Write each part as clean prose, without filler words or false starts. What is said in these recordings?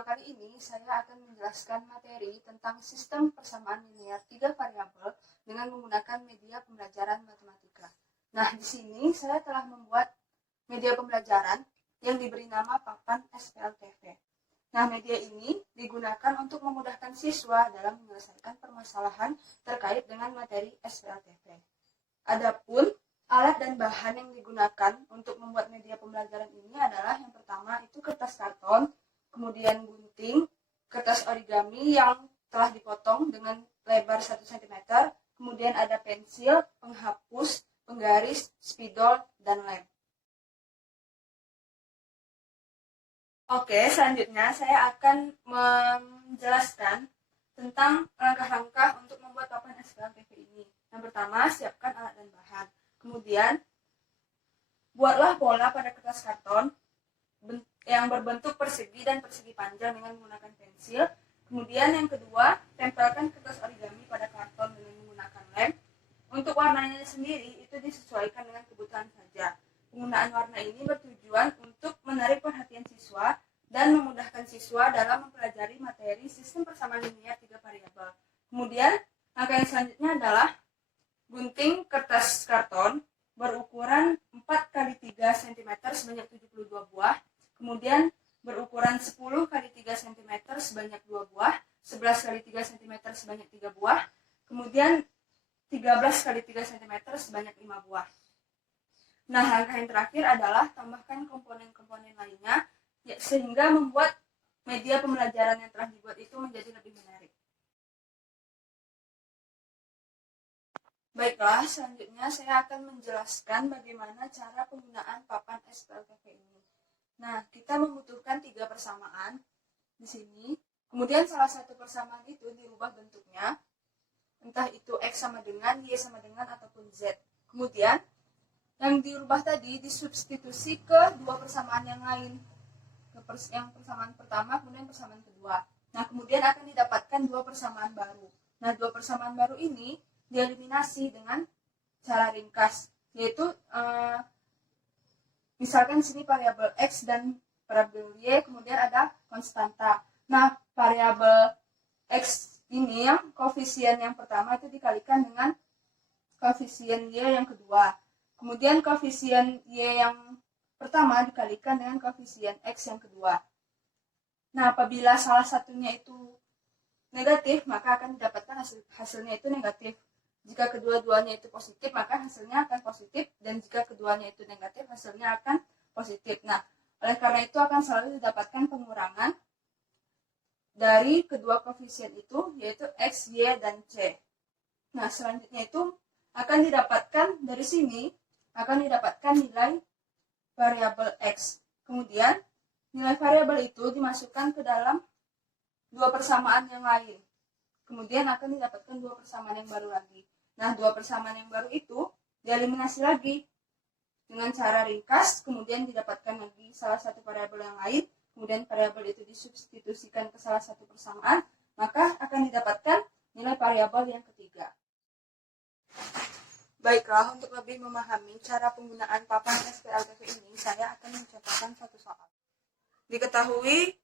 video kali ini saya akan menjelaskan materi tentang sistem persamaan linear 3 variabel dengan menggunakan media pembelajaran matematika. Nah, di sini saya telah membuat media pembelajaran yang diberi nama papan SPLTV. Nah, media ini digunakan untuk memudahkan siswa dalam menyelesaikan permasalahan terkait dengan materi SPLTV. Adapun alat dan bahan yang digunakan untuk membuat media pembelajaran ini adalah yang pertama itu kertas karton, kemudian gunting, kertas origami yang telah dipotong dengan lebar 1 cm, kemudian ada pensil, penghapus, penggaris, spidol, dan lem. Oke, selanjutnya saya akan menjelaskan tentang langkah-langkah untuk membuat papan SPLTV ini. Yang pertama, siapkan alat dan bahan. Kemudian, buatlah pola pada kertas karton yang berbentuk persegi dan persegi panjang dengan menggunakan pensil. Kemudian yang kedua, tempelkan kertas origami pada karton dengan menggunakan lem. Untuk warnanya sendiri itu disesuaikan dengan kebutuhan saja. Penggunaan warna ini bertujuan untuk menarik perhatian siswa dan memudahkan siswa dalam mempelajari materi sistem persamaan linear 3 variabel. Kemudian, langkah yang selanjutnya adalah gunting kertas karton berukuran 4x3 cm sebanyak 72 buah. Kemudian berukuran 10 x 3 cm sebanyak 2 buah, 11 x 3 cm sebanyak 3 buah, kemudian 13 x 3 cm sebanyak 5 buah. Nah, langkah yang terakhir adalah tambahkan komponen-komponen lainnya sehingga membuat media pembelajaran yang telah dibuat itu menjadi lebih menarik. Baiklah, selanjutnya saya akan menjelaskan bagaimana cara penggunaan papan SPLTV ini. Nah, kita membutuhkan 3 persamaan di sini. Kemudian salah satu persamaan itu dirubah bentuknya, entah itu X sama dengan, Y sama dengan, ataupun Z. Kemudian, yang dirubah tadi disubstitusi ke 2 persamaan yang lain. Yang persamaan pertama, kemudian persamaan kedua. Nah, kemudian akan didapatkan 2 persamaan baru. Nah, 2 persamaan baru ini dieliminasi dengan cara ringkas, yaitu misalkan di sini variabel X dan variabel Y, kemudian ada konstanta. Nah, variabel X ini yang koefisien yang pertama itu dikalikan dengan koefisien Y yang kedua. Kemudian koefisien Y yang pertama dikalikan dengan koefisien X yang kedua. Nah, apabila salah satunya itu negatif, maka akan didapatkan hasilnya itu negatif. Jika kedua-duanya itu positif, maka hasilnya akan positif, dan jika keduanya itu negatif, hasilnya akan positif. Nah, oleh karena itu akan selalu didapatkan pengurangan dari kedua koefisien itu, yaitu X, Y, dan C. Nah, selanjutnya itu akan didapatkan dari sini, akan didapatkan nilai variabel X. Kemudian, nilai variabel itu dimasukkan ke dalam 2 persamaan yang lain. Kemudian akan didapatkan 2 persamaan yang baru lagi. Nah, 2 persamaan yang baru itu dieliminasi lagi dengan cara ringkas, kemudian didapatkan lagi salah satu variabel yang lain, kemudian variabel itu disubstitusikan ke salah satu persamaan, maka akan didapatkan nilai variabel yang ketiga. Baiklah, untuk lebih memahami cara penggunaan papan SPLTV ini, saya akan mencontohkan satu soal. Diketahui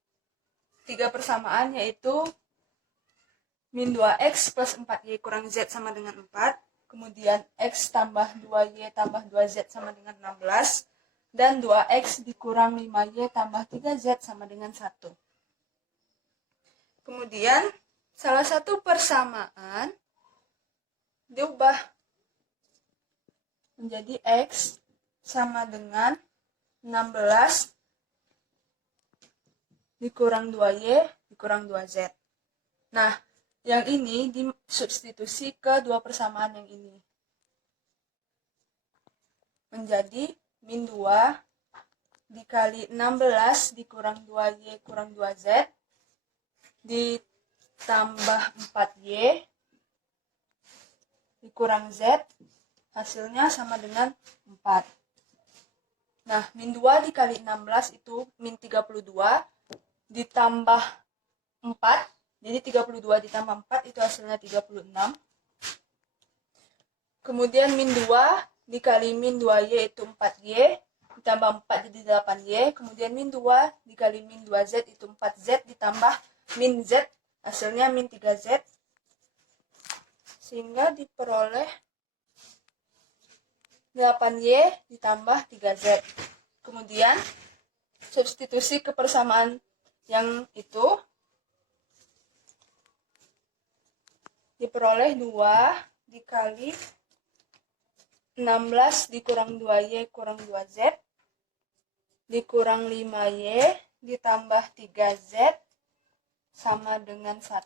3 persamaan, yaitu min 2x plus 4y kurang z sama dengan 4, kemudian x tambah 2y tambah 2z sama dengan 16, dan 2x dikurang 5y tambah 3z sama dengan 1. Kemudian, salah satu persamaan diubah menjadi x sama dengan 16 dikurang 2y dikurang 2z. Nah, yang ini disubstitusi ke 2 persamaan yang ini. Menjadi min 2 dikali 16 dikurang 2y kurang 2z ditambah 4y dikurang z, hasilnya sama dengan 4. Nah, min 2 dikali 16 itu min 32 ditambah 4. Jadi 32 ditambah 4 itu hasilnya 36. Kemudian min 2 dikali min 2y itu 4y ditambah 4 jadi 8Y, kemudian min 2 dikali min 2Z itu 4Z ditambah min Z, hasilnya min 3Z, sehingga diperoleh 8Y ditambah 3Z. Kemudian substitusi ke persamaan yang itu diperoleh 2 dikali 16 dikurang 2Y kurang 2Z dikurang 5Y ditambah 3Z sama dengan 1.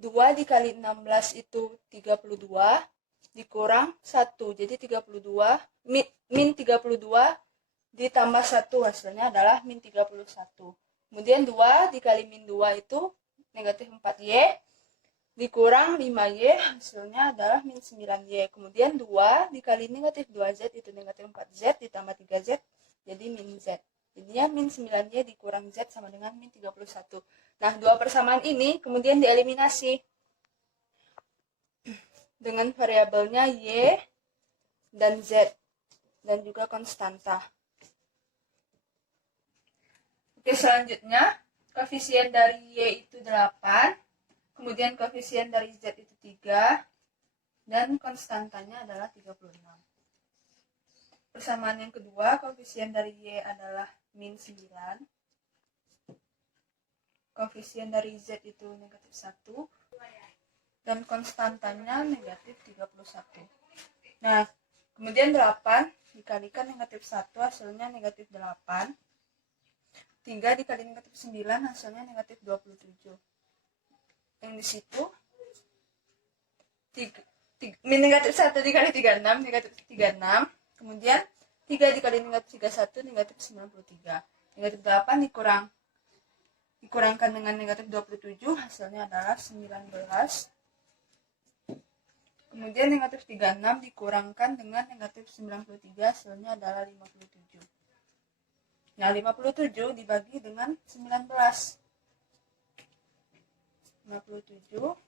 2 dikali 16 itu 32 dikurang 1. Jadi 32 min 32 ditambah 1 hasilnya adalah min 31. Kemudian 2 dikali min 2 itu negatif 4Y dikurang 5Y hasilnya adalah min 9Y. Kemudian 2 dikali negatif 2Z itu negatif 4Z ditambah 3Z jadi min Z. Jadinya min 9Y dikurang Z sama dengan min 31. Nah, dua persamaan ini kemudian dieliminasi dengan variabelnya Y dan Z dan juga konstanta. Oke, selanjutnya koefisien dari Y itu 8. Kemudian koefisien dari Z itu 3 dan konstantanya adalah 36. Persamaan yang kedua, koefisien dari Y adalah min 9. Koefisien dari Z itu negatif 1 dan konstantanya negatif 31. Nah, kemudian 8 dikalikan negatif 1 hasilnya negatif 8. 3 dikali negatif 9 hasilnya negatif 27. Yang di situ min negatif 1 dikali 36 negatif 36, kemudian 3 dikali negatif 31 negatif 93, negatif 8 dikurangkan dengan negatif 27 hasilnya adalah 19, kemudian negatif 36 dikurangkan dengan negatif 93 hasilnya adalah 57. Nah, 57 dibagi dengan 19, 57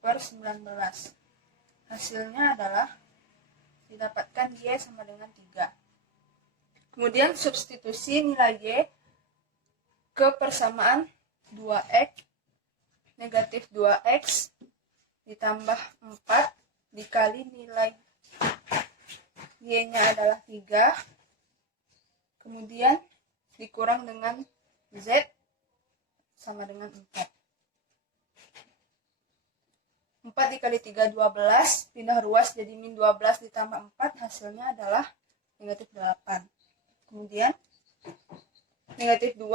per 19. Hasilnya adalah didapatkan Y sama dengan 3. Kemudian substitusi nilai Y ke persamaan 2X negatif 2X ditambah 4 dikali nilai Y-nya adalah 3. Kemudian dikurang dengan Z sama dengan 4. 4 dikali 3, 12. Pindah ruas jadi min 12 ditambah 4. Hasilnya adalah negatif 8. Kemudian negatif 2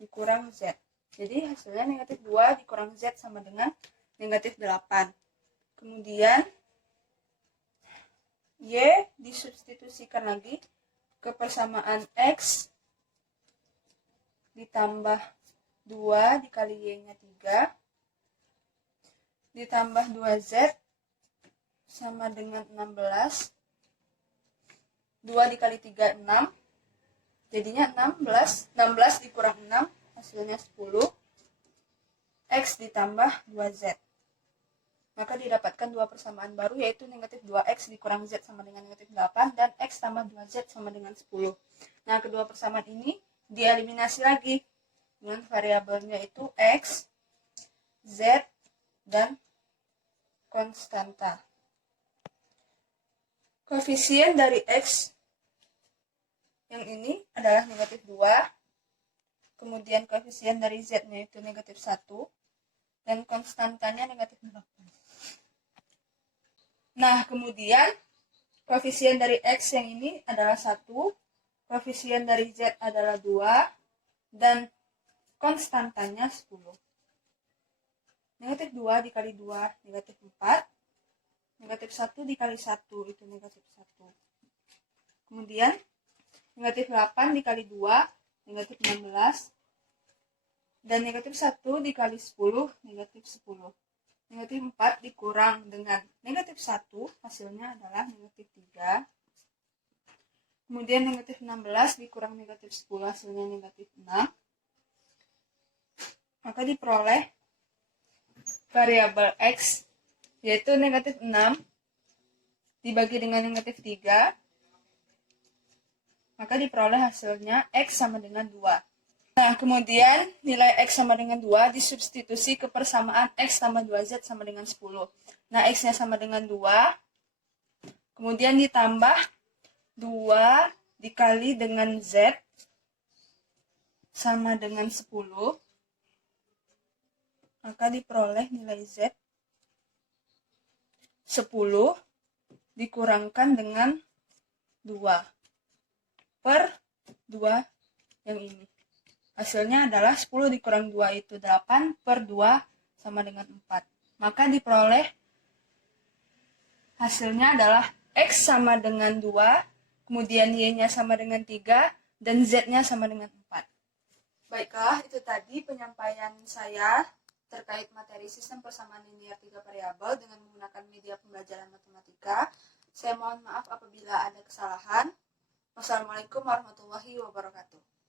dikurang Z. Jadi hasilnya negatif 2 dikurang Z sama dengan negatif 8. Kemudian Y disubstitusikan lagi ke persamaan X ditambah 2 dikali Y-nya 3 ditambah 2Z sama dengan 16. 2 dikali 3, 6. Jadinya 16. 16 dikurang 6, hasilnya 10. X ditambah 2Z. Maka didapatkan dua persamaan baru, yaitu negatif 2X dikurang Z sama dengan negatif 8, dan X tambah 2Z sama dengan 10. Nah, kedua persamaan ini dieliminasi lagi dengan variabelnya itu X, Z, dan konstanta. Koefisien dari X yang ini adalah negatif 2. Kemudian koefisien dari Z-nya itu negatif 1. Dan konstantanya negatif 8. Nah, kemudian koefisien dari X yang ini adalah 1. Koefisien dari Z adalah 2. Dan konstantanya 10. Negatif 2 dikali 2, negatif 4. Negatif 1 dikali 1, itu negatif 1. Kemudian, negatif 8 dikali 2, negatif 16. Dan negatif 1 dikali 10, negatif 10. Negatif 4 dikurang dengan negatif 1, hasilnya adalah negatif 3. Kemudian negatif 16 dikurang negatif 10, hasilnya negatif 6. Maka diperoleh variabel X yaitu negatif 6 dibagi dengan negatif 3, maka diperoleh hasilnya X sama dengan 2. Nah, kemudian nilai X sama dengan 2 disubstitusi ke persamaan X tambah 2Z sama dengan 10. Nah, X-nya sama dengan 2, kemudian ditambah 2 dikali dengan Z sama dengan 10, maka diperoleh nilai Z 10 dikurangkan dengan 2 per 2 yang ini. Hasilnya adalah 10 dikurang 2 itu 8 per 2 sama dengan 4. Maka diperoleh hasilnya adalah X sama dengan 2, kemudian Y-nya sama dengan 3, dan Z-nya sama dengan 4. Baiklah, itu tadi penyampaian saya terkait materi sistem persamaan linear 3 variabel dengan menggunakan media pembelajaran matematika. Saya mohon maaf apabila ada kesalahan. Wassalamualaikum warahmatullahi wabarakatuh.